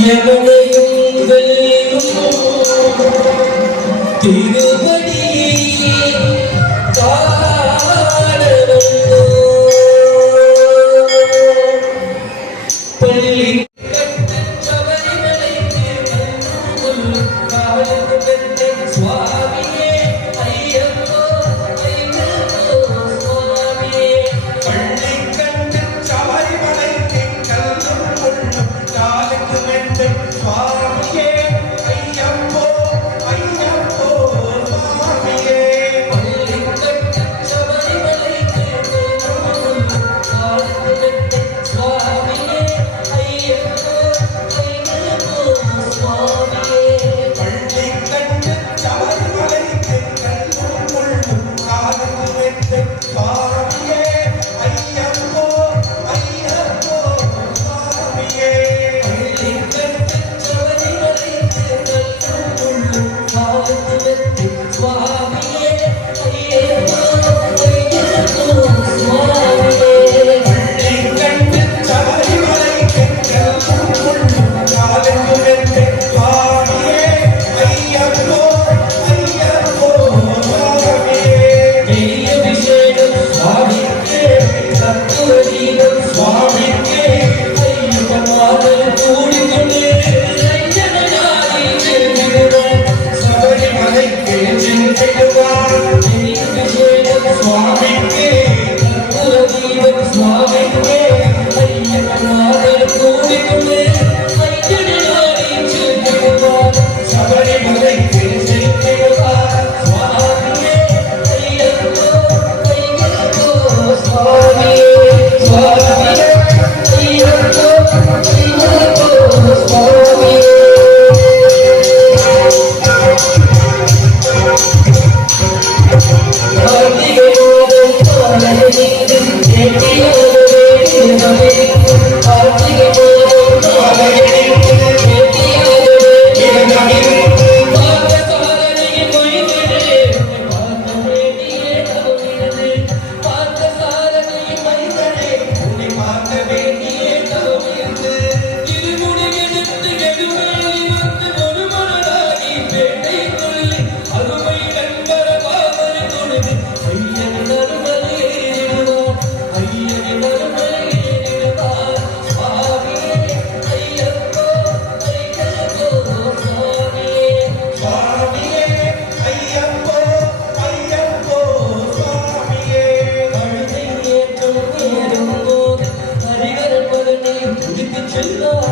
Yeah, baby, baby, baby, baby, take my 真的。